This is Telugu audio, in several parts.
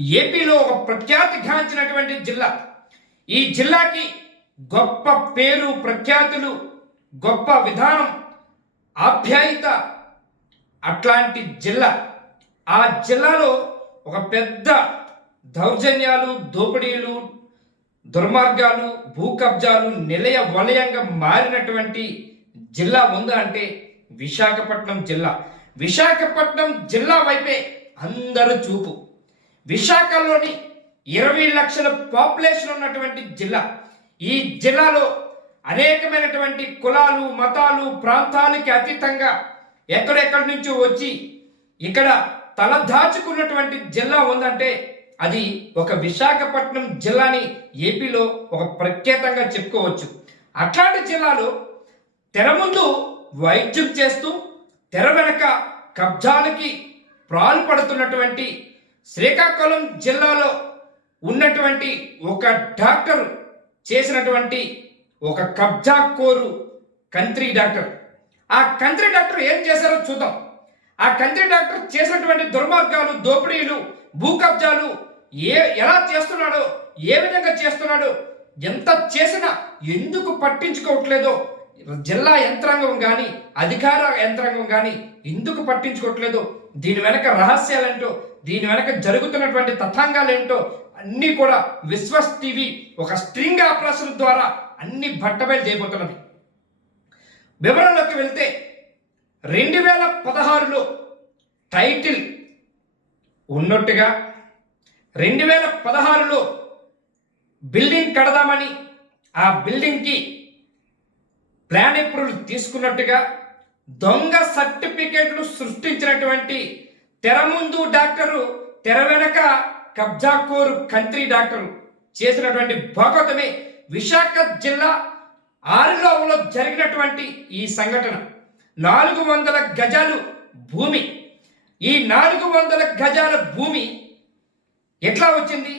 ఏపీలో ఒక ప్రఖ్యాతిగాంచినటువంటి జిల్లా. ఈ జిల్లాకి గొప్ప పేరు ప్రఖ్యాతులు గొప్ప విధానం ఆప్యాయత అట్లాంటి జిల్లా. ఆ జిల్లాలో ఒక పెద్ద దౌర్జన్యాలు దోపిడీలు దుర్మార్గాలు భూ కబ్జాలు నిలయ వలయంగా మారినటువంటి జిల్లా ఉందా అంటే విశాఖపట్నం జిల్లా. విశాఖపట్నం జిల్లా వైపే అందరూ చూపు. విశాఖలోని ఇరవై లక్షల పాపులేషన్ ఉన్నటువంటి జిల్లా. ఈ జిల్లాలో అనేకమైనటువంటి కులాలు మతాలు ప్రాంతాలకి అతీతంగా ఎక్కడెక్కడి నుంచో వచ్చి ఇక్కడ తలదాచుకున్నటువంటి జిల్లా ఉందంటే అది ఒక విశాఖపట్నం జిల్లాని ఏపీలో ఒక ప్రఖ్యాతంగా చెప్పుకోవచ్చు. అట్లాంటి జిల్లాలో తెర ముందు వైద్యం చేస్తూ తెర వెనక కబ్జాలకి పాల్పడుతున్నటువంటి శ్రీకాకుళం జిల్లాలో ఉన్నటువంటి ఒక డాక్టర్ చేసినటువంటి ఒక కబ్జా కోరు కంత్రి డాక్టర్. ఆ కంత్రి డాక్టర్ ఏం చేశారో చూద్దాం. ఆ కంత్రి డాక్టర్ చేసినటువంటి దుర్మార్గాలు దోపిడీలు భూ కబ్జాలు ఏ ఎలా చేస్తున్నాడో ఏ విధంగా చేస్తున్నాడో ఎంత చేసినా ఎందుకు పట్టించుకోవట్లేదో జిల్లా యంత్రాంగం కానీ అధికార యంత్రాంగం కానీ ఎందుకు పట్టించుకోవట్లేదో దీని వెనక రహస్యాలంటూ దీని వెనక జరుగుతున్నటువంటి తథాంగాలేంటో అన్నీ కూడా విశ్వస్ టీవీ ఒక స్ట్రింగ్ ఆపరేషన్ ద్వారా అన్ని బట్టబయలు చేయబోతున్నది. వివరణలోకి వెళ్తే రెండు వేల పదహారులో టైటిల్ ఉన్నట్టుగా రెండు వేల పదహారులో బిల్డింగ్ కడదామని ఆ బిల్డింగ్కి ప్లాన్ అప్రూవల్ తీసుకున్నట్టుగా దొంగ సర్టిఫికేట్లు సృష్టించినటువంటి తెర ముందు డాక్టరు తెర వెనక కబ్జాకోరు కంట్రీ డాక్టరు చేసినటువంటి భోగతమే విశాఖ జిల్లా ఆరులోవలో జరిగినటువంటి ఈ సంఘటన. నాలుగు వందల గజాలు భూమి. ఈ నాలుగు వందల గజాల భూమి ఎట్లా వచ్చింది?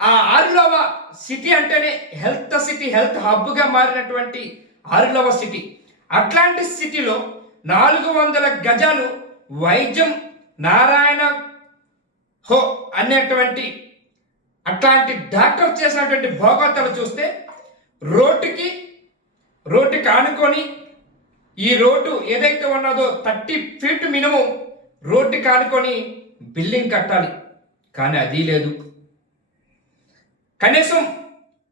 ఆ ఆరులోవ సిటీ అంటేనే హెల్త్ సిటీ హెల్త్ హబ్గా మారినటువంటి ఆరులోవ సిటీ. అట్లాంటి సిటీలో నాలుగు వందల గజాలు వైద్యం నారాయణ హో అనేటువంటి అట్లాంటి డాక్టర్ చేసినటువంటి భోగవతలు చూస్తే రోడ్డుకి రోడ్డుకి ఆనుకొని ఈ రోడ్డు ఏదైతే ఉన్నదో థర్టీ ఫీట్ మినిమం రోడ్డుకి ఆనుకొని బిల్డింగ్ కట్టాలి. కానీ అది లేదు. కనీసం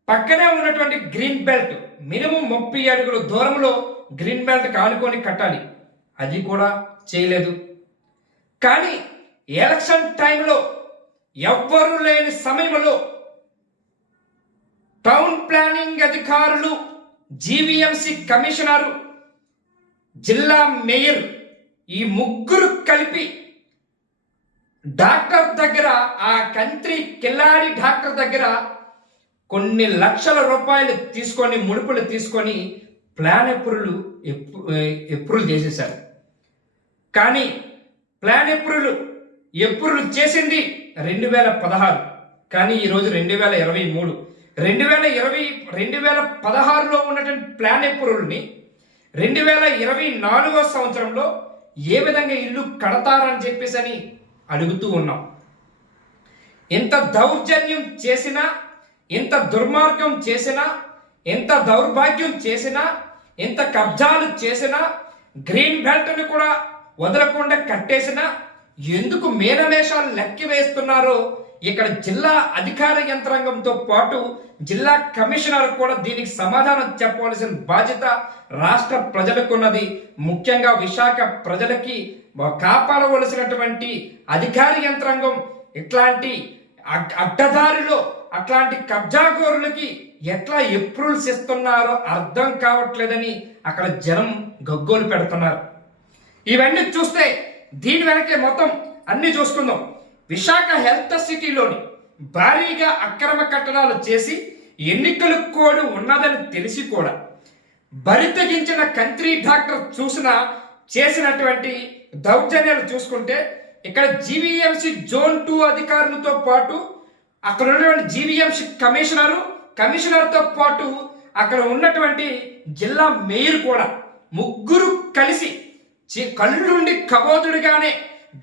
పక్కనే ఉన్నటువంటి గ్రీన్ బెల్ట్ మినిమం ముప్పై అడుగుల దూరంలో గ్రీన్ బెల్ట్ కానుకొని కట్టాలి. అది కూడా చేయలేదు. కానీ ఎలక్షన్ టైంలో ఎవ్వరూ లేని సమయంలో టౌన్ ప్లానింగ్ అధికారులు జీవీఎంసీ కమిషనరు జిల్లా మేయర్ ఈ ముగ్గురు కలిపి డాక్టర్ దగ్గర ఆ కంత్రి కిల్లాడి డాక్టర్ దగ్గర కొన్ని లక్షల రూపాయలు తీసుకొని ముడుపులు తీసుకొని ప్లాన్ ఎప్రూవల్ ఎప్రూవల్ చేసేశారు. కానీ ప్లాన్ ఎప్రూవల్ ఎప్రూవల్ చేసింది రెండు వేల పదహారు. కానీ ఈరోజు రెండు వేల ఇరవై మూడు. రెండు వేల ఇరవై రెండు వేల పదహారులో ఉన్నటువంటి ప్లాన్ ఎప్రూవల్ని రెండు వేల ఇరవై నాలుగో సంవత్సరంలో ఏ విధంగా ఇల్లు కడతారని చెప్పేసి అని అడుగుతూ ఉన్నాం. ఎంత దౌర్జన్యం చేసినా ఎంత దుర్మార్గం చేసినా ఎంత దౌర్భాగ్యం చేసినా ఎంత కబ్జాలు చేసినా గ్రీన్ బెల్ట్ని కూడా వదలకుండా కట్టేసిన ఎందుకు మేనమేషాలు లెక్క వేస్తున్నారో ఇక్కడ జిల్లా అధికార యంత్రాంగంతో పాటు జిల్లా కమిషనర్ కూడా దీనికి సమాధానం చెప్పవలసిన బాధ్యత రాష్ట్ర ప్రజలకున్నది. ముఖ్యంగా విశాఖ ప్రజలకి కాపాడవలసినటువంటి అధికార యంత్రాంగం ఇట్లాంటి అడ్- అడ్డదారిలో అట్లాంటి కబ్జాగోరులకి ఎట్లా ఎప్రూల్స్ ఇస్తున్నారో అర్థం కావట్లేదని అక్కడ జనం గగ్గోలు పెడుతున్నారు. ఇవన్నీ చూస్తే దీని వెనకే మొత్తం అన్ని చూసుకుందాం. విశాఖ హెల్త్ సిటీలోని భారీగా అక్రమ కట్టడాలు చేసి ఎన్నికల కోడ్ ఉన్నదని తెలిసి కూడా బరితగించిన కంట్రీ డాక్టర్ చూసిన చేసినటువంటి దౌర్జన్యాలు చూసుకుంటే ఇక్కడ జీవీఎంసీ జోన్ టూ అధికారులతో పాటు అక్కడ ఉన్నటువంటి జీవీఎంసీ కమిషనరు కమిషనర్తో పాటు అక్కడ ఉన్నటువంటి జిల్లా మేయర్ కూడా ముగ్గురు కలిసి కళ్ళుండి కబోతుడిగానే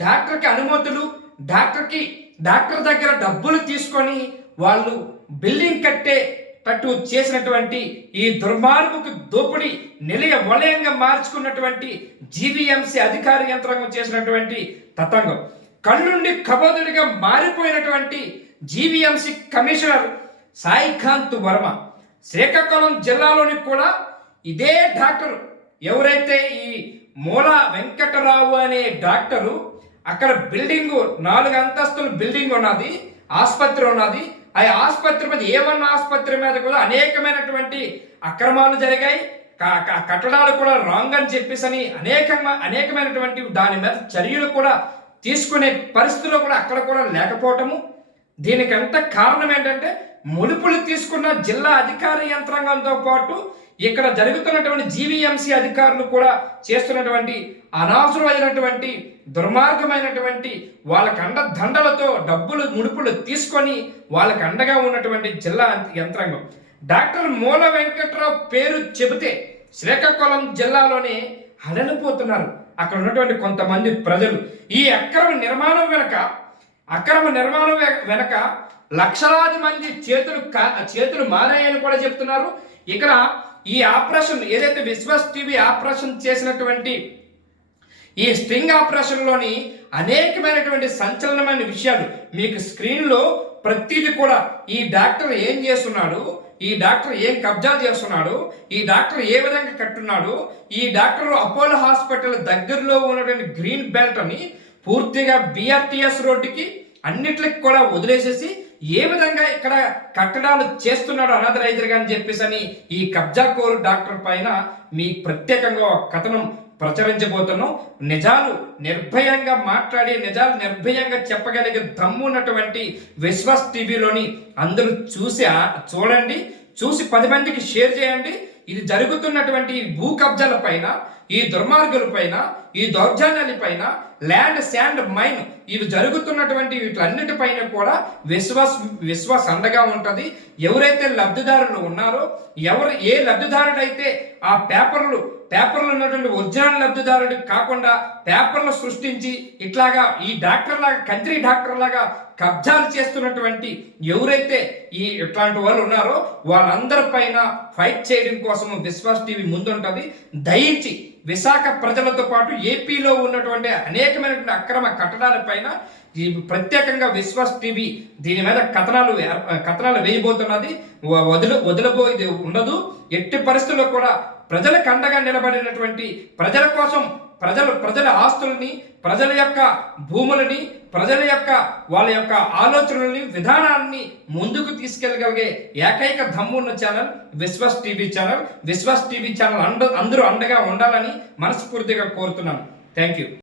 డాక్టర్కి అనుమతులు డాక్టర్కి డాక్టర్ దగ్గర డబ్బులు తీసుకొని వాళ్ళు బిల్డింగ్ కట్టేటట్టు చేసినటువంటి ఈ దుర్మార్గుకు దోపిడి నిలయ వలయంగా మార్చుకున్నటువంటి జీవీఎంసీ అధికార యంత్రాంగం చేసినటువంటి తతంగం. కళ్ళుండి కబోదుడిగా మారిపోయినటువంటి జీవీఎంసీ కమిషనర్ సాయికాంత్ వర్మ. శ్రీకాకుళం జిల్లాలోని కూడా ఇదే డాక్టర్. ఎవరైతే ఈ మూల వెంకటరావు అనే డాక్టరు అక్కడ బిల్డింగ్ నాలుగు అంతస్తుల బిల్డింగ్ ఉన్నది ఆసుపత్రి ఉన్నది. ఆ ఆసుపత్రి మీద ఏమన్న ఆసుపత్రి మీద కూడా అనేకమైనటువంటి అక్రమాలు జరిగాయి. కట్టడాలు కూడా రాంగ్ అని చెప్పేసి అని అనేక అనేకమైనటువంటి దాని మీద చర్యలు కూడా తీసుకునే పరిస్థితుల్లో కూడా అక్కడ కూడా లేకపోవటము. దీనికంత కారణం ఏంటంటే ములుపులు తీసుకున్న జిల్లా అధికార యంత్రాంగంతో పాటు ఇక్కడ జరుగుతున్నటువంటి జీవీఎంసీ అధికారులు కూడా చేస్తున్నటువంటి అనవసరమైనటువంటి దుర్మార్గమైనటువంటి వాళ్ళకి అండ దండలతో డబ్బులు ముడుపులు తీసుకొని వాళ్ళకి అండగా ఉన్నటువంటి జిల్లా యంత్రాంగం. డాక్టర్ మూల వెంకట్రావు పేరు చెబితే శ్రీకాకుళం జిల్లాలోనే హడలిపోతున్నారు అక్కడ ఉన్నటువంటి కొంతమంది ప్రజలు. ఈ అక్రమ నిర్మాణం వెనక అక్రమ నిర్మాణం వె- వెనక లక్షలాది మంది చేతులు చేతులు మారాయని కూడా చెప్తున్నారు. ఇక్కడ ఈ ఆపరేషన్ ఏదైతే విశ్వాస్ టీవీ ఆపరేషన్ చేసినటువంటి ఈ స్ట్రింగ్ ఆపరేషన్లోని అనేకమైనటువంటి సంచలనమైన విషయాలు మీకు స్క్రీన్లో ప్రతిదీ కూడా ఈ డాక్టర్ ఏం చేస్తున్నాడు ఈ డాక్టర్ ఏం కబ్జా చేస్తున్నాడు ఈ డాక్టర్ ఏ విధంగా కట్టున్నాడు ఈ డాక్టర్ అపోలో హాస్పిటల్ దగ్గరలో ఉన్నటువంటి గ్రీన్ బెల్ట్ అని పూర్తిగా బిఆర్టీఎస్ రోడ్డుకి అన్నిట్లకి కూడా వదిలేసేసి ఏ విధంగా ఇక్కడ కట్టడాలు చేస్తున్నాడు అనాథరైతులుగా అని చెప్పేసి అని ఈ కబ్జా కోరు డాక్టర్ పైన మీ ప్రత్యేకంగా కథనం ప్రచురించబోతున్నాం. నిజాలు నిర్భయంగా మాట్లాడి నిజాలు నిర్భయంగా చెప్పగలిగే దమ్ము ఉన్నటువంటి విశ్వాస్ టీవీలోని అందరూ చూసి చూడండి చూసి పది మందికి షేర్ చేయండి. ఇది జరుగుతున్నటువంటి భూ కబ్జాల పైన ఈ దుర్మార్గుల పైన ఈ దౌర్జన్యాలపైన ల్యాండ్ శాండ్ మైన్ ఇవి జరుగుతున్నటువంటి వీటన్నిటిపైన కూడా విశ్వాస్ విశ్వాస్ అండగా ఉంటుంది. ఎవరైతే లబ్ధిదారులు ఉన్నారో ఎవరు ఏ లబ్ధిదారుడైతే ఆ పేపర్లు పేపర్లు ఉన్నటువంటి ఒరిజినల్ లబ్ధిదారుడు కాకుండా పేపర్లు సృష్టించి ఇట్లాగా ఈ డాక్టర్ లాగా కంట్రీ డాక్టర్ లాగా కబ్జాలు చేస్తున్నటువంటి ఎవరైతే ఈ ఇట్లాంటి వాళ్ళు ఉన్నారో వాళ్ళందరి పైన ఫైట్ చేయడం కోసం విశ్వాస్ టీవీ ముందుంటుంది. దయించి విశాఖ ప్రజలతో పాటు ఏపీలో ఉన్నటువంటి అనేకమైనటువంటి అక్రమ కట్టడాలపైన ఈ ప్రత్యేకంగా విశ్వాస్ టీవీ దీని మీద కథనాలు కథనాలు వేయబోతున్నది. వదిలి వదిలిపోయి ఉండదు. ఎట్టి పరిస్థితుల్లో కూడా ప్రజలకు అండగా నిలబడినటువంటి ప్రజల కోసం ప్రజలు ప్రజల ఆస్తుల్ని ప్రజల యొక్క భూములని ప్రజల యొక్క వాళ్ళ యొక్క ఆలోచనల్ని విధానాన్ని ముందుకు తీసుకెళ్ళగలిగే ఏకైక దమ్మున్న channel Vishwas TV channel. Vishwas TV channel అండ అందరూ అండగా ఉండాలని మనస్ఫూర్తిగా కోరుతున్నాను థ్యాంక్ యూ